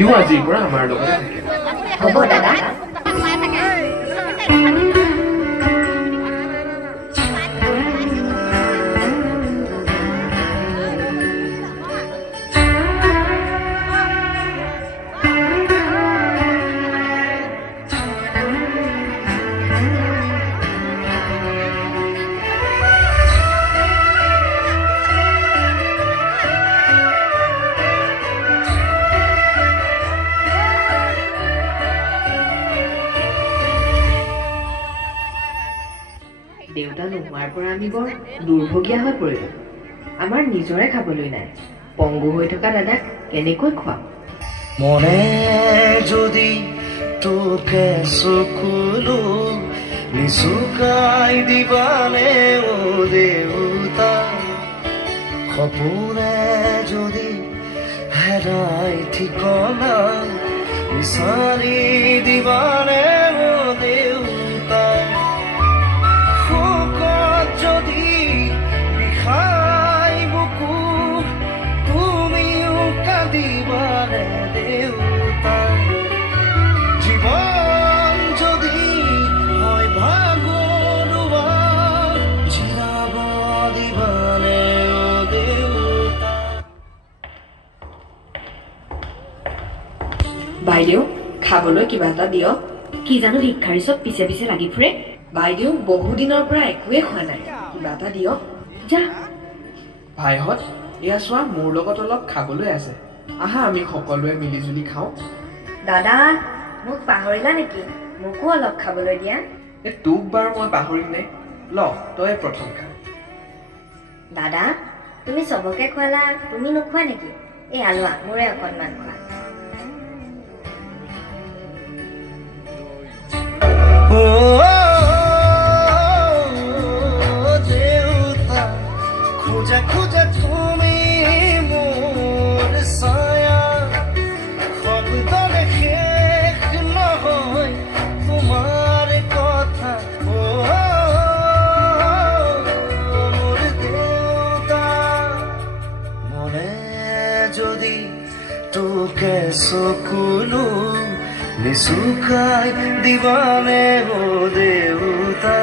ইও আজিৰ পৰা আমাৰ লগতে থাকে। হ'ব দাদা। দেউতা নোহোৱাৰ পৰা আমি বৰ দুৰ্ভগীয়া হৈ পৰিলোঁ। আমাৰ নিজৰে খাবলৈ নাই। পংগু হৈ থকা দাদাক কেনেকৈ খুৱাম? মনে যদি তোকে চকুলো নিচুকাই দিবানে ও দেউতা, সপোনে যদি হেৰাই ঠিকনা বিচাৰি দিবানে ও দেউতা, শোকত যদি বিষাই বুকু তুমিও কাঁদিবানে দেউতা, জীৱন যদি হয় ভাগৰুৱা জিৰাব দিবানে ও দেউতা। বাইদেউ, খাবলৈ কিবা এটা দিয়ক। কি জানো ভিক্ষাৰী চব পিছে পিছে লাগি ফুৰে। বাইদেউ বহুদিনৰ পৰা একোৱে খোৱা নাই, কিবা এটা দিয়ক। যা ভাইহঁত, এয়া চোৱা মোৰ লগত অলপ খাবলৈ আছে। আহা আমি সকলোৱে মিলিজুলি খাওঁ। দাদা, মোক পাহৰিলা নেকি? মোকো অলপ খাবলৈ দিয়া। তোক বাৰু মই পাহৰিম নে? ল তই প্ৰথম খা। দাদা, তুমি চবকে খোৱালা, তুমি নোখোৱা নেকি? এই আলোৱা, মোৰে অকণমান খোৱা। দেউতা, খোজা খোজা তুমি মোৰ ছায়া, শব্দৰে শেষ নহয় তোমাৰ কথা। মোৰ দেউতা, মনে যদি তোকে চকুলো নিচুকাই দিবানে ও দেউতা।